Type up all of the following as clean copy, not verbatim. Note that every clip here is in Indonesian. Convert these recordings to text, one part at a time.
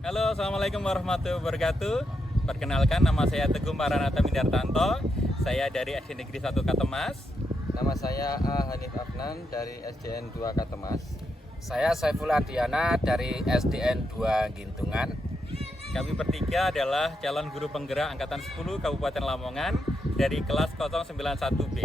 Halo, Assalamualaikum warahmatullahi wabarakatuh. Perkenalkan, nama saya Teguh Maranatha Mindartanto. Saya dari SD Negeri 1 Katemas. Nama saya A. Hanif Afnan dari SDN 2 Katemas. Saya Saiful Ardiana dari SDN 2 Gintungan. Kami bertiga adalah calon guru penggerak Angkatan 10 Kabupaten Lamongan dari kelas 091B.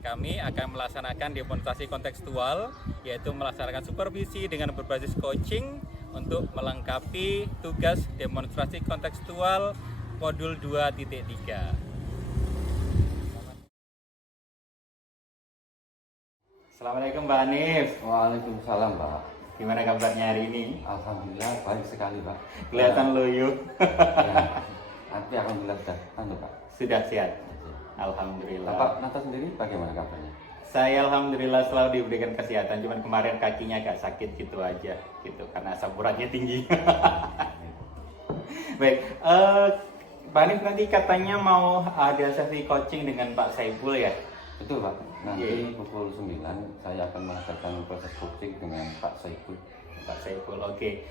Kami akan melaksanakan demonstrasi kontekstual, yaitu melaksanakan supervisi dengan berbasis coaching untuk melengkapi tugas demonstrasi kontekstual modul 2.3. Assalamualaikum Mbak Hanif. Waalaikumsalam, Pak. Gimana kabarnya hari ini? Alhamdulillah baik sekali, Pak. Kelihatan loyo. Ya, nanti alhamdulillah sudah, Pak. Sudah sehat. Alhamdulillah. Bapak Nata sendiri bagaimana kabarnya? Saya alhamdulillah selalu diberikan kesehatan, cuman kemarin kakinya agak sakit gitu aja, gitu karena asam uratnya tinggi. Baik, Pak Hanif nanti katanya mau ada sesi coaching dengan Pak Saiful ya? Betul, Pak. Nanti Iya. pukul 9 saya akan mengadakan proses coaching dengan Pak Saiful. Pak Saiful, oke.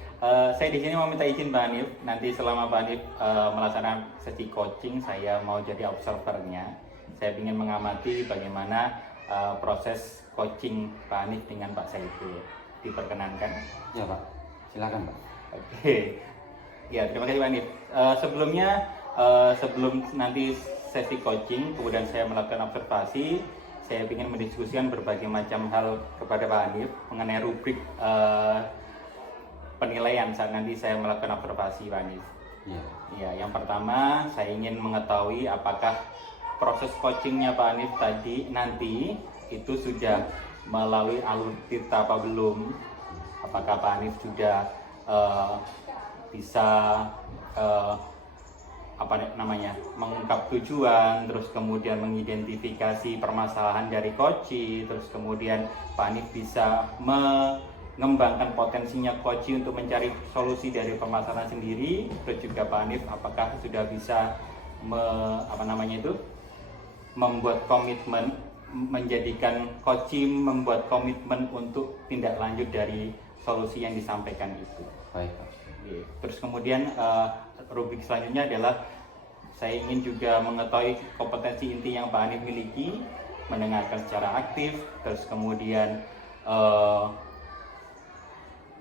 Saya di sini mau minta izin Pak Hanif. Nanti selama Pak Hanif melaksanakan sesi coaching, saya mau jadi observernya. Saya ingin mengamati bagaimana proses coaching Pak Hanif dengan Pak Saiful. Diperkenankan? Ya, Pak. Silakan, Pak. Oke. Ya, terima kasih Pak Hanif. Sebelumnya, sebelum nanti sesi coaching, kemudian saya melakukan observasi, saya ingin mendiskusikan berbagai macam hal kepada Pak Hanif mengenai rubrik penilaian saat nanti saya melakukan observasi, Pak Hanif. Iya. Ya, yang pertama saya ingin mengetahui apakah proses coachingnya Pak Hanif tadi nanti itu sudah melalui alur tirta apa belum? Apakah Pak Hanif sudah bisa mengungkap tujuan, terus kemudian mengidentifikasi permasalahan dari coach, terus kemudian Pak Hanif bisa mengembangkan potensinya coach untuk mencari solusi dari permasalahan sendiri, terus juga Pak Hanif apakah sudah bisa membuat komitmen, menjadikan coaching membuat komitmen untuk tindak lanjut dari solusi yang disampaikan itu. Baik, Pak. Terus kemudian rubrik selanjutnya adalah saya ingin juga mengetahui kompetensi inti yang Pak Hanif miliki, mendengarkan secara aktif, terus kemudian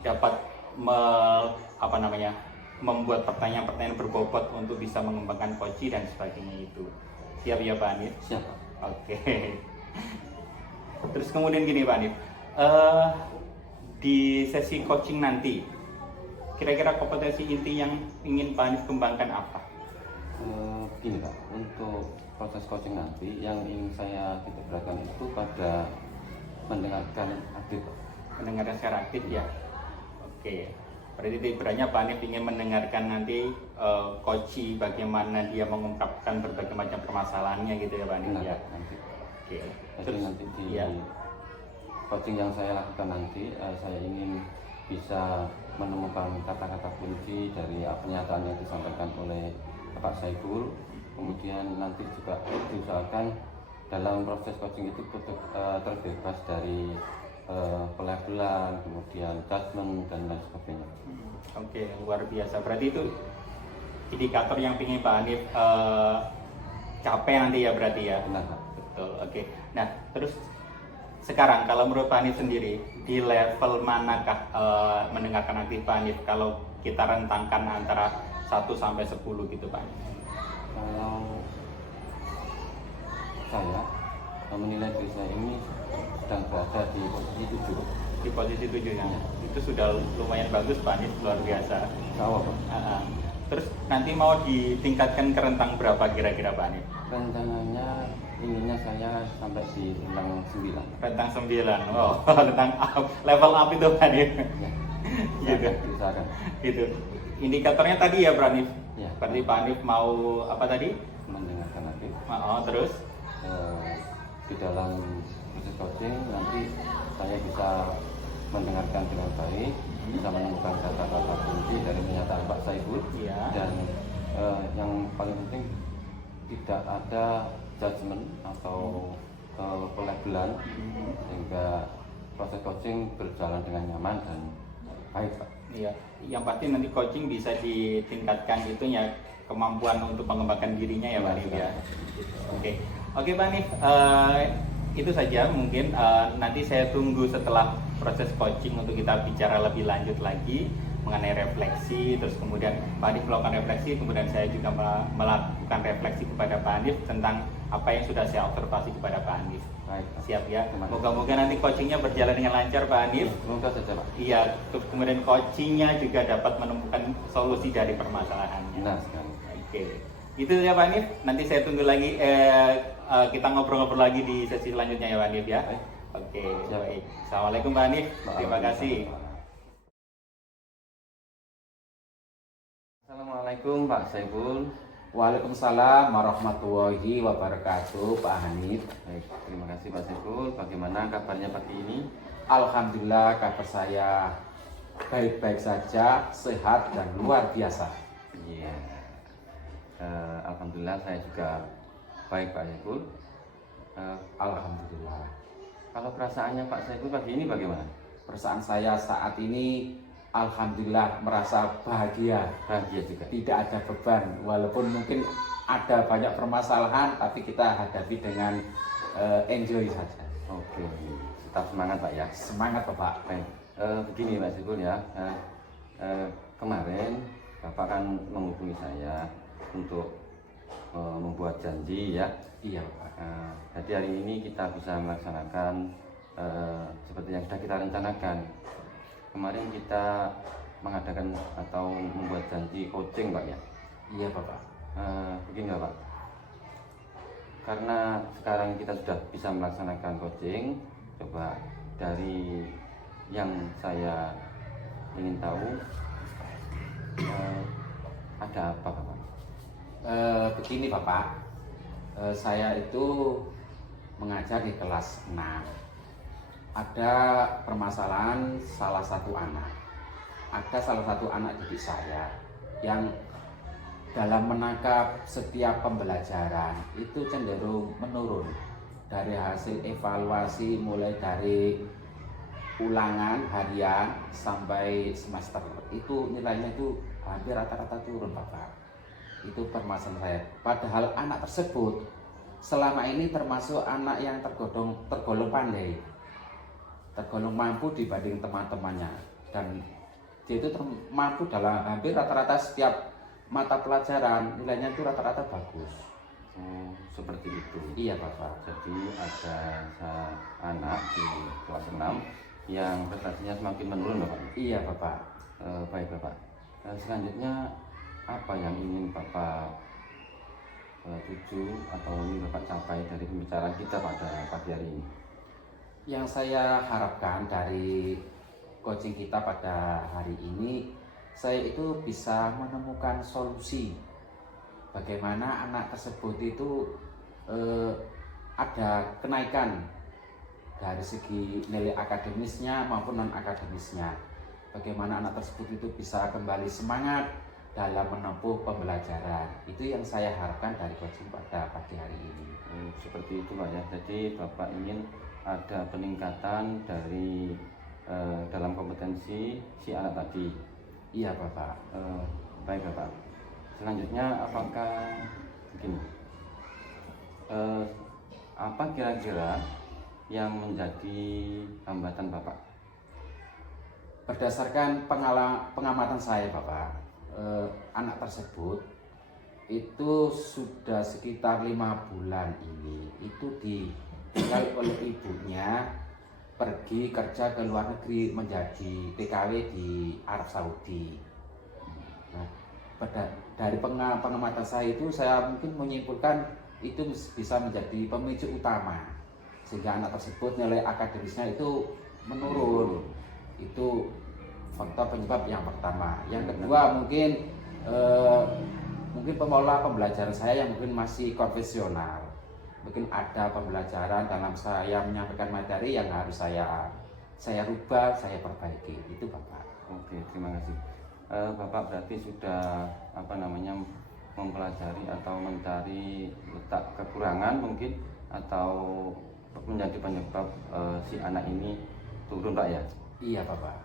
dapat membuat pertanyaan-pertanyaan berbobot untuk bisa mengembangkan coaching dan sebagainya itu. Siap ya Pak Hanif? Siap, Pak. Oke. Terus kemudian gini Pak Hanif, di sesi coaching nanti, kira-kira kompetensi inti yang ingin Pak Hanif kembangkan apa? Begini, Pak. Untuk proses coaching nanti yang ingin saya titik beratkan itu pada mendengarkan aktif, Pak. Mendengarkan secara aktif ya? Oke. Berarti titik Pak Hanif ingin mendengarkan nanti coaching bagaimana dia mengungkapkan berbagai macam permasalahannya gitu ya Pak Hanif ya? Nanti. Oke. Jadi Terus nanti di ya. coaching yang saya lakukan nanti, saya ingin bisa menemukan kata-kata kunci dari pernyataan yang disampaikan oleh Pak Saiful. Kemudian nanti juga diusahakan dalam proses coaching itu terbebas dari pelabelan, kemudian judgment dan lain sebagainya. Oke, luar biasa. Berarti itu indikator yang ingin Pak Hanif capai nanti ya berarti ya? Benar, Pak. Betul, oke. Nah, terus sekarang kalau menurut Pak Hanif sendiri, di level manakah mendengarkan aktif Pak Hanif kalau kita rentangkan antara 1 sampai 10 gitu Pak Hanif? Kalau saya menilai diri saya ini sedang berada di posisi 7. Di posisi 7 ya? Itu sudah lumayan bagus Pak Hanif, luar biasa. Sawah, Pak. Terus nanti mau ditingkatkan ke rentang berapa kira-kira Pak Hanif? Rencananya inginnya saya sampai di rentang 9. Rentang 9. Oh, rentang up, level up itu Pak Hanif. Ya, Gitu. diusahakan. Gitu. Indikatornya tadi ya Pak Hanif. Ya. Berarti Pak Hanif mau apa tadi? Mendengarkan aktif. Oh, terus Di dalam proses coaching nanti saya bisa mendengarkan dengan baik, bisa menemukan kata-kata kunci dari pernyataan Pak Saiful. Iya. Dan yang paling penting tidak ada judgement atau pelabelan, sehingga proses coaching berjalan dengan nyaman dan Baik Pak. Iya, yang pasti nanti coaching bisa ditingkatkan itunya kemampuan untuk mengembangkan dirinya ya Pak Hanif ya. Oke, oke Pak Hanif, itu saja mungkin nanti saya tunggu setelah proses coaching untuk kita bicara lebih lanjut lagi mengenai refleksi, terus kemudian Pak Hanif melakukan refleksi, kemudian saya juga melakukan refleksi kepada Pak Hanif tentang apa yang sudah saya observasi kepada Pak Hanif. Baik. Siap ya. Moga-moga nanti coachingnya berjalan dengan lancar Pak Hanif. Semoga saja Pak. Iya, terus kemudian coachingnya juga dapat menemukan solusi dari permasalahannya. Benar sekali. Oke, itu ya Pak Hanif. Nanti saya tunggu lagi, kita ngobrol-ngobrol lagi di sesi selanjutnya ya Pak Hanif ya. Baik. Oke, Siap. baik. Assalamualaikum Pak Hanif. Terima kasih. Assalamualaikum Pak Saiful. Waalaikumsalam warahmatullahi wabarakatuh, Pak Hanif. Baik, terima kasih Pak Saiful. Bagaimana kabarnya pagi ini? Alhamdulillah kabar saya baik-baik saja, sehat dan luar biasa. Iya. Alhamdulillah saya juga baik Pak Saiful. Alhamdulillah. Kalau perasaannya Pak Saiful pagi ini bagaimana? Perasaan saya saat ini alhamdulillah merasa bahagia. Bahagia juga. Tidak ada beban, walaupun mungkin ada banyak permasalahan, tapi kita hadapi dengan enjoy saja. Oke, tetap semangat Pak ya. Semangat Bapak. Baik, begini Pak Saiful ya. Kemarin Bapak kan menghubungi saya untuk membuat janji ya. Iya Bapak. Jadi hari ini kita bisa melaksanakan seperti yang sudah kita rencanakan. Kemarin kita mengadakan atau membuat janji coaching Pak ya. Iya Bapak. Begini Pak, karena sekarang kita sudah bisa melaksanakan coaching, coba dari yang saya ingin tahu ada apa Bapak? Begini Bapak, saya itu mengajar di kelas 6. Ada permasalahan salah satu anak. Ada salah satu anak didik saya yang dalam menangkap setiap pembelajaran itu cenderung menurun. Dari hasil evaluasi mulai dari ulangan harian sampai semester itu nilainya itu hampir rata-rata turun Bapak. Itu permasalahan saya. Padahal anak tersebut selama ini termasuk anak yang tergolong pandai, tergolong mampu dibanding teman-temannya, dan dia itu mampu dalam hampir rata-rata setiap mata pelajaran nilainya itu rata-rata bagus. Oh, seperti itu. Iya Bapak. Jadi ada anak di kelas 6 yang prestasinya semakin menurun Bapak. Iya Bapak. Baik Bapak. Selanjutnya apa yang ingin Bapak tuju atau ingin Bapak capai dari pembicaraan kita pada pagi hari ini? Yang saya harapkan dari coaching kita pada hari ini, saya itu bisa menemukan solusi bagaimana anak tersebut itu ada kenaikan dari segi nilai akademisnya maupun non akademisnya. Bagaimana anak tersebut itu bisa kembali semangat dalam menempuh pembelajaran. Itu yang saya harapkan dari coaching pada pagi hari ini. Seperti itu Pak ya. Jadi Bapak ingin ada peningkatan dari dalam kompetensi si anak tadi. Iya Bapak. Baik Bapak. Selanjutnya apakah begini? Apa kira-kira yang menjadi hambatan Bapak? Berdasarkan pengamatan saya Bapak, anak tersebut itu sudah sekitar 5 bulan ini itu ditinggal oleh ibunya pergi kerja ke luar negeri menjadi TKW di Arab Saudi. Nah, dari pengamatan saya itu saya mungkin menyimpulkan itu bisa menjadi pemicu utama sehingga anak tersebut nilai akademisnya itu menurun. Itu faktor penyebab yang pertama. Yang kedua mungkin pengelola pembelajaran saya yang mungkin masih konvensional. Mungkin ada pembelajaran dalam saya menyampaikan materi yang harus saya rubah, saya perbaiki. Itu Bapak. Oke, terima kasih. Bapak berarti sudah mempelajari atau mencari letak kekurangan mungkin atau menjadi penyebab si anak ini turun Pak ya? Iya Bapak.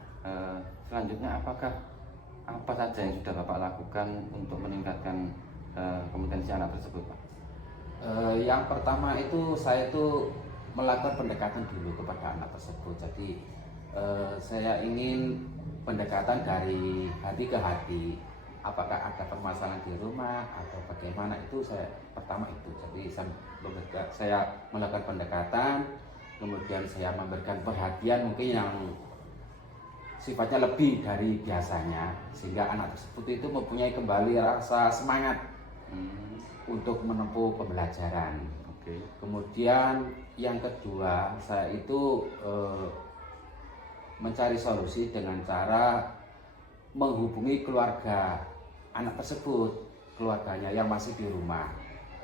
Selanjutnya apa saja yang sudah Bapak lakukan untuk meningkatkan kompetensi anak tersebut, Pak? Yang pertama itu saya itu melakukan pendekatan dulu kepada anak tersebut. Jadi saya ingin pendekatan dari hati ke hati. Apakah ada permasalahan di rumah atau bagaimana, itu saya pertama itu. Jadi saya melakukan pendekatan, kemudian saya memberikan perhatian mungkin yang sifatnya lebih dari biasanya, sehingga anak tersebut itu mempunyai kembali rasa semangat untuk menempuh pembelajaran. Oke. Kemudian yang kedua, saya itu mencari solusi dengan cara menghubungi keluarga anak tersebut, keluarganya yang masih di rumah.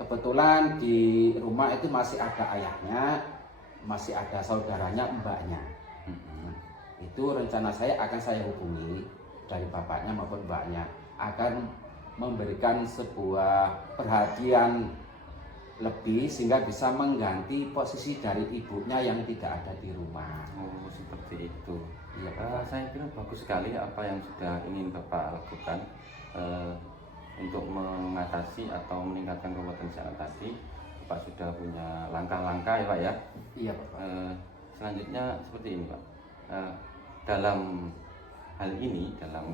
Kebetulan di rumah itu masih ada ayahnya, masih ada saudaranya, mbaknya. Itu rencana saya akan saya hubungi dari bapaknya maupun mbaknya, akan memberikan sebuah perhatian lebih sehingga bisa mengganti posisi dari ibunya yang tidak ada di rumah. Oh, seperti itu. Iya, Saya kira bagus sekali apa yang sudah ingin Bapak lakukan untuk mengatasi atau meningkatkan kompetensi anak tadi. Bapak sudah punya langkah-langkah ya Pak ya. Iya Pak. Selanjutnya seperti ini Pak. Dalam hal ini, dalam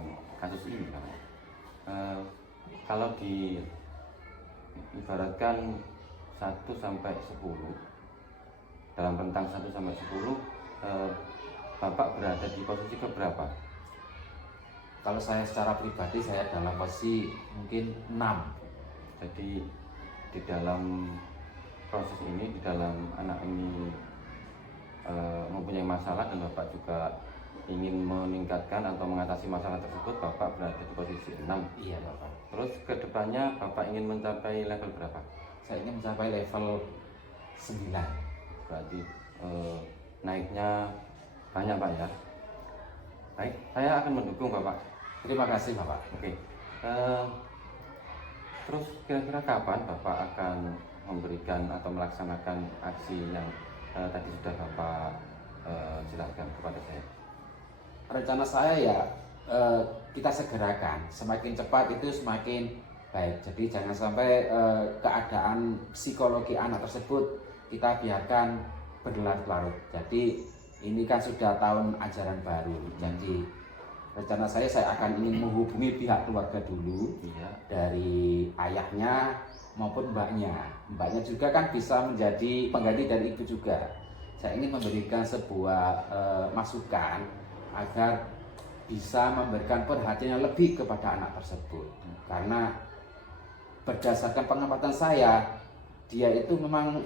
kasus ini Pak, kalau diibaratkan 1 sampai 10, dalam rentang 1 sampai 10, Bapak berada di posisi keberapa? Kalau saya secara pribadi, saya dalam posisi mungkin 6. Jadi di dalam proses ini, di dalam anak ini mempunyai masalah dan Bapak juga ingin meningkatkan atau mengatasi masalah tersebut, Bapak berada di posisi 6. Iya Bapak. Terus kedepannya Bapak ingin mencapai level berapa? Saya ingin mencapai level 9. Berarti naiknya banyak Pak ya. Baik, saya akan mendukung Bapak. Terima kasih Bapak. Oke. Terus kira-kira kapan Bapak akan memberikan atau melaksanakan aksi yang tadi sudah Bapak jelaskan kepada saya? Rencana saya ya kita segerakan, semakin cepat itu semakin baik. Jadi jangan sampai keadaan psikologi anak tersebut kita biarkan berlarut-larut. Jadi ini kan sudah tahun ajaran baru. Jadi rencana saya akan ingin menghubungi pihak keluarga dulu, dari ayahnya maupun mbaknya. Mbaknya juga kan bisa menjadi pengganti dari ibu juga. Saya ingin memberikan sebuah masukan agar bisa memberikan perhatian yang lebih kepada anak tersebut. Karena berdasarkan pengamatan saya, dia itu memang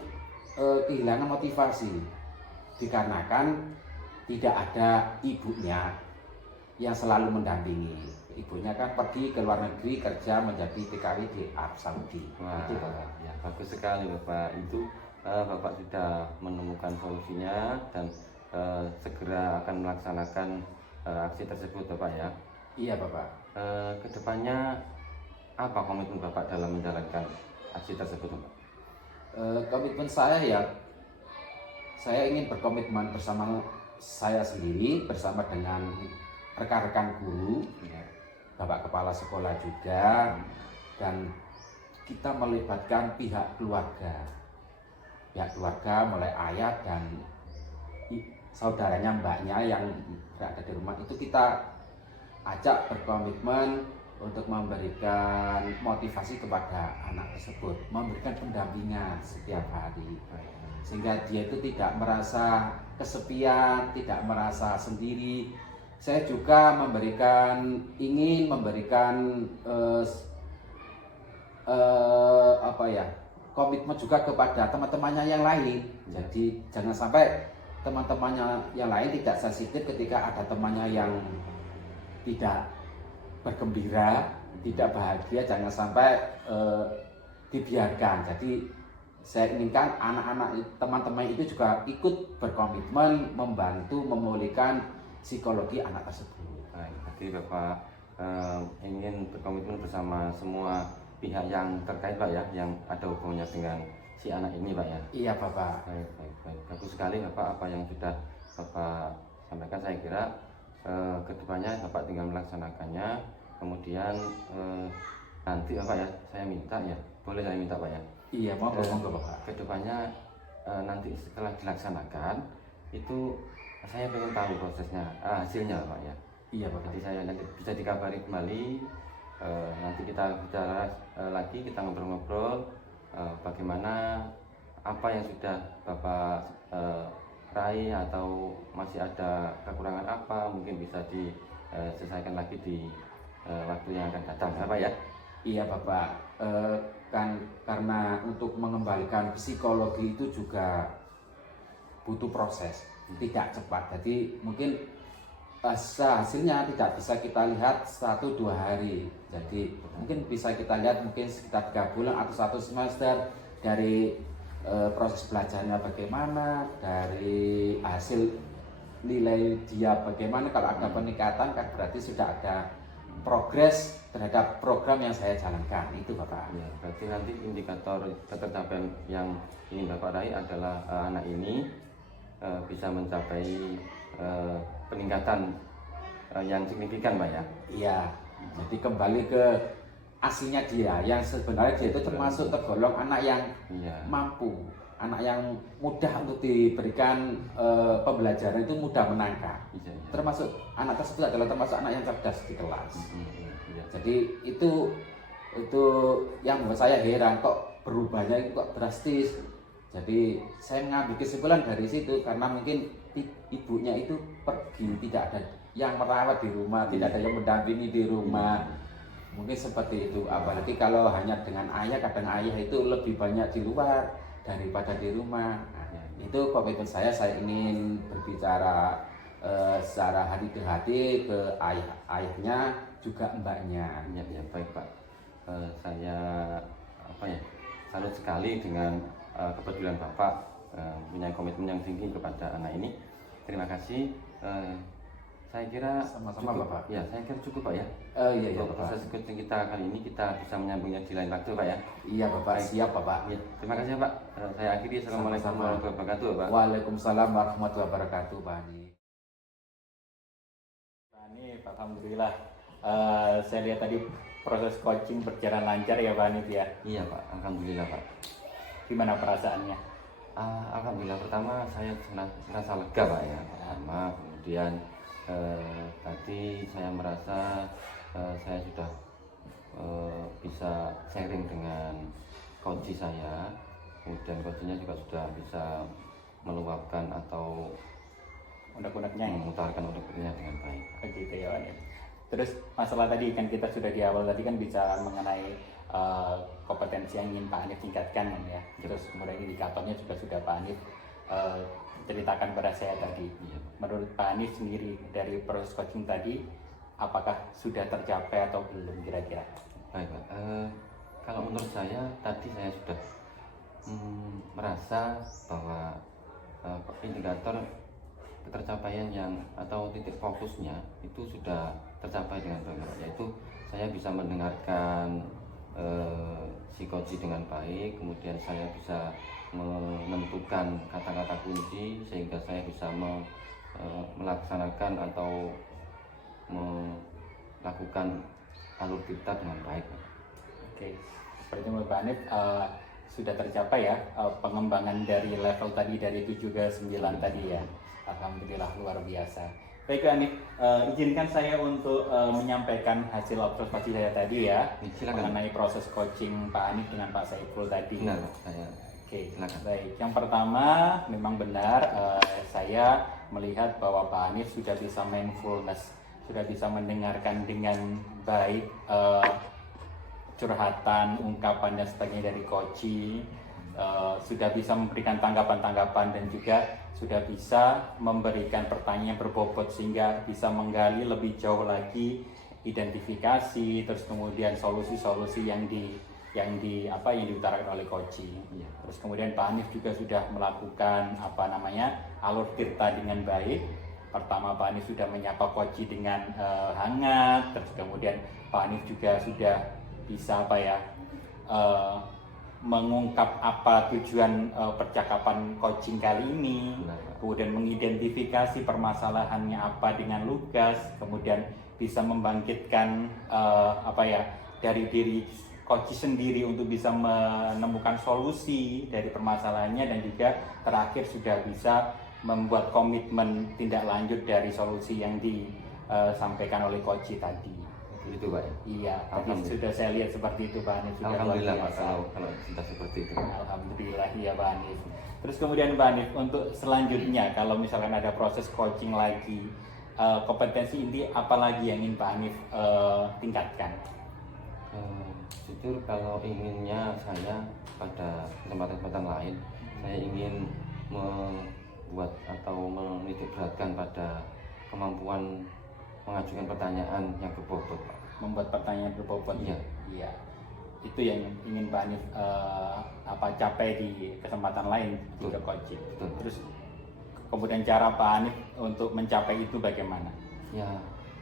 kehilangan motivasi dikarenakan tidak ada ibunya yang selalu mendampingi. Ibunya kan pergi ke luar negeri kerja menjadi TKW di Arab Saudi. Wah, itu Bapak. Ya, bagus sekali Bapak. Itu Bapak sudah menemukan solusinya dan segera akan melaksanakan aksi tersebut Bapak ya. Iya Bapak. Kedepannya apa komitmen Bapak dalam menjalankan aksi tersebut Bapak? Komitmen saya ya, saya ingin berkomitmen bersama saya sendiri, bersama dengan rekan-rekan guru, Bapak Kepala Sekolah juga, dan kita melibatkan pihak keluarga. Pihak keluarga mulai ayah dan saudaranya, mbaknya yang berada di rumah, itu kita ajak berkomitmen untuk memberikan motivasi kepada anak tersebut, memberikan pendampingan setiap hari, sehingga dia itu tidak merasa kesepian, tidak merasa sendiri. Saya juga ingin memberikan komitmen juga kepada teman-temannya yang lain. Jadi jangan sampai teman-temannya yang lain tidak sensitif ketika ada temannya yang tidak bergembira, tidak bahagia, jangan sampai dibiarkan. Jadi saya inginkan anak-anak teman-teman itu juga ikut berkomitmen membantu memulihkan psikologi anak tersebut. Baik, jadi Bapak ingin berkomitmen bersama semua pihak yang terkait Pak ya, yang ada hubungannya dengan si anak ini Pak ya. Iya Bapak. Baik. Bagus sekali Bapak apa yang sudah Bapak sampaikan. Saya kira kedepannya Bapak tinggal melaksanakannya. Kemudian nanti Bapak ya, saya minta ya, boleh saya minta Pak ya? Iya, monggo Bapak. Kedepannya nanti setelah dilaksanakan itu saya pengen tahu prosesnya, hasilnya Pak ya. Iya Bapak. Jadi saya nanti bisa dikabari kembali. Nanti kita bicara lagi, kita ngobrol-ngobrol bagaimana apa yang sudah Bapak raih atau masih ada kekurangan apa, mungkin bisa diselesaikan lagi di waktu yang akan datang, apa ya? Iya Bapak, kan karena untuk mengembalikan psikologi itu juga butuh proses, tidak cepat. Jadi mungkin hasilnya tidak bisa kita lihat 1-2 hari. Jadi mungkin bisa kita lihat mungkin sekitar 3 bulan atau 1 semester dari proses belajarnya bagaimana, dari hasil nilai dia bagaimana. Kalau ada peningkatan kan berarti sudah ada progres terhadap program yang saya jalankan, itu Bapak. Ya, berarti nanti indikator ketercapaian yang ingin Bapak raih adalah anak ini bisa mencapai peningkatan yang signifikan Pak ya. Iya, jadi kembali ke aslinya dia, yang sebenarnya dia itu termasuk tergolong anak yang mampu, anak yang mudah untuk diberikan pembelajaran, itu mudah menangkap. Termasuk anak tersebut adalah termasuk anak yang cerdas di kelas. Jadi itu yang membuat saya heran, kok berubahnya itu kok drastis. Jadi saya mengambil kesimpulan dari situ karena mungkin ibunya itu pergi, tidak ada yang merawat di rumah, tidak ada yang mendampingi di rumah. Mungkin seperti itu. Apalagi kalau hanya dengan ayah, kadang ayah itu lebih banyak di luar daripada di rumah. Nah, itu komitmen saya ingin berbicara secara hati ke hati ke ayahnya juga mbaknya. Ya, baik Pak. Saya salut sekali dengan kepedulian Bapak, punya komitmen yang tinggi kepada anak ini. Terima kasih. Saya kira sama-sama cukup, Bapak. Ya, saya kira cukup Pak ya. Iya Untuk Bapak. proses coaching kita kali ini kita bisa menyambungnya di lain waktu Pak ya. Iya Bapak, siap Bapak. Ya, terima kasih Pak. Saya akhiri. Assalamualaikum warahmatullahi wabarakatuh Pak. Waalaikumsalam warahmatullahi wabarakatuh Pak Hanif. Pak Hanif, alhamdulillah. Saya lihat tadi proses coaching berjalan lancar ya Pak Hanif ya. Iya Pak, alhamdulillah Pak. Gimana perasaannya? Alhamdulillah, pertama saya merasa lega Pak ya. Pertama, kemudian tadi saya merasa saya sudah bisa sharing dengan coach saya, kemudian coachnya juga sudah bisa meluapkan atau Unek-uneknya ya? mengutarakan unek-uneknya dengan baik. Begitu ya Pak Hanif. Terus masalah tadi kan kita sudah di awal tadi kan bicara mengenai kompetensi yang ingin Pak Hanif tingkatkan ya. Terus kemudian indikatornya juga sudah Pak Hanif ceritakan pada saya tadi. Menurut Pak Hanif sendiri dari proses coaching tadi, apakah sudah tercapai atau belum kira-kira? Baik Pak, kalau menurut saya tadi saya sudah merasa bahwa indikator ketercapaian yang atau titik fokusnya itu sudah tercapai dengan baik, yaitu saya bisa mendengarkan psikoji dengan baik, kemudian saya bisa menentukan kata-kata kunci sehingga saya bisa melaksanakan atau melakukan alur dikta dengan baik. Oke, seperti menurut Pak Hanif sudah tercapai ya pengembangan dari level tadi dari 7 ke 9 tadi ya. Alhamdulillah luar biasa. Baik Pak Hanif, izinkan saya untuk menyampaikan hasil observasi saya tadi ya. Silakan. Mengenai proses coaching Pak Hanif dengan Pak Saiful tadi. Benar, saya. Oke, Silakan. baik. Yang pertama memang benar saya melihat bahwa Pak Hanif sudah bisa mindfulness, sudah bisa mendengarkan dengan baik curhatan, ungkapan dan sebagainya dari coaching, sudah bisa memberikan tanggapan-tanggapan dan juga sudah bisa memberikan pertanyaan berbobot sehingga bisa menggali lebih jauh lagi identifikasi, terus kemudian solusi-solusi yang diutarakan oleh coaching. Terus kemudian Pak Hanif juga sudah melakukan alur tirta dengan baik. Pertama Pak Hanif sudah menyapa coaching dengan hangat, terus kemudian Pak Hanif juga sudah bisa mengungkap apa tujuan percakapan coaching kali ini, kemudian mengidentifikasi permasalahannya apa dengan lugas, kemudian bisa membangkitkan dari diri coach sendiri untuk bisa menemukan solusi dari permasalahannya, dan juga terakhir sudah bisa membuat komitmen tindak lanjut dari solusi yang disampaikan oleh coach tadi. Itu Pak. Iya, tadi sudah saya lihat seperti itu Pak Hanif. Alhamdulillah Pak, kalau sudah seperti itu. Alhamdulillah ya Pak Hanif. Terus kemudian Pak Hanif, untuk selanjutnya kalau misalkan ada proses coaching lagi, kompetensi inti apa lagi yang ingin Pak Hanif tingkatkan? Jujur kalau inginnya saya pada kesempatan-kesempatan lain, saya ingin membuat atau menitik beratkan pada kemampuan mengajukan pertanyaan yang berbobot, Pak. Membuat pertanyaan berbobot. Iya. Iya. Itu yang ingin Pak Hanif capai di kesempatan lain juga coaching. Betul. Terus kemudian cara Pak Hanif untuk mencapai itu bagaimana? Ya,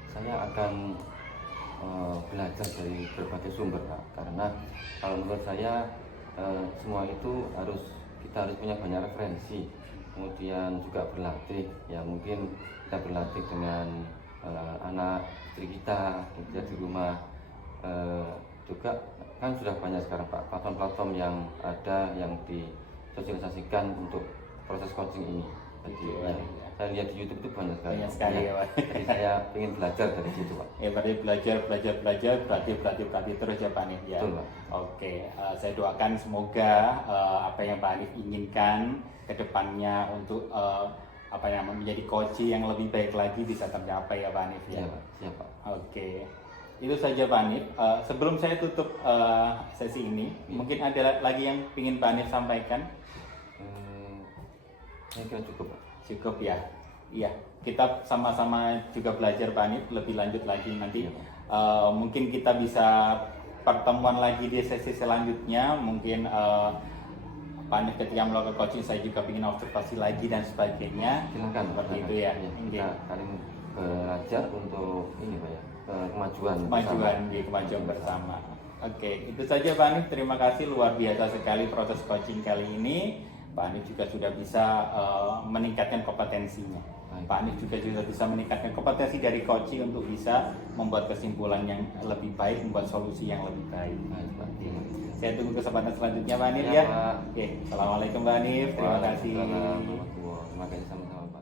saya akan belajar dari berbagai sumber, Pak. Karena kalau menurut saya semua itu kita harus punya banyak referensi. Kemudian juga berlatih. Ya mungkin kita berlatih dengan anak istri kita di rumah, juga kan sudah banyak sekarang Pak platform-platform yang ada yang disosialisasikan untuk proses coaching ini. Jadi ya, saya lihat di YouTube itu banyak sekali. Banyak sekali ya Pak. Jadi saya ingin belajar dari situ Pak. Ya berarti belajar, berlatih terus ya Pak Hanif ya. Betul, Pak. Oke, saya doakan semoga apa yang Pak Hanif inginkan ke depannya untuk menjadi coach yang lebih baik lagi bisa tercapai ya Pak Hanif ya. Siap Pak. Oke, itu saja Pak Hanif. Sebelum saya tutup sesi ini, mungkin ada lagi yang ingin Pak Hanif sampaikan? Saya kira cukup Pak. Cukup ya. Iya, kita sama-sama juga belajar Pak Hanif lebih lanjut lagi nanti. Mungkin kita bisa pertemuan lagi di sesi selanjutnya. Mungkin Pak Hanif ketika melakukan coaching saya juga ingin observasi lagi dan sebagainya. Silakan seperti itu ya. Kita saling belajar untuk ini Pak ya, kemajuan bersama. Oke, itu saja Pak Hanif. Terima kasih, luar biasa sekali proses coaching kali ini. Pak Hanif juga sudah bisa meningkatkan kompetensinya. Pak Hanif juga bisa meningkatkan kompetensi dari coaching untuk bisa membuat kesimpulan yang lebih baik, membuat solusi yang lebih baik. Saya tunggu kesempatan selanjutnya Pak Hanif ya. Pak. Oke, assalamualaikum Pak Hanif. Terima kasih. Terima kasih sama-sama Pak.